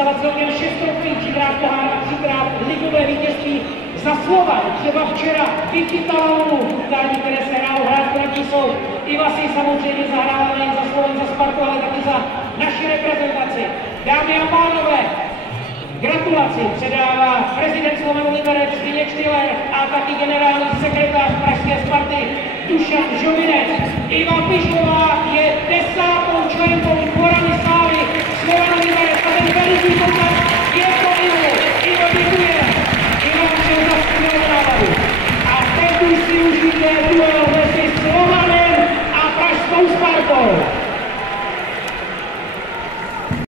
získala celkem 6 trofejí, 3krát pohár a 3krát ligové vítězství za Slovan. Třeba včera vychytala mu utkání, které se hrálo hrát proti soud. Ivasi samozřejmě zahrála nejen za Slovan, za Spartu, ale taky za naši reprezentaci. Dámy a pánové, gratulaci předává prezident Slovanu Liberec Zdeněk Štýler a taky generální sekretář pražské Sparty Dušan Žovinec. Iva Pišková je 10. členkou Dvora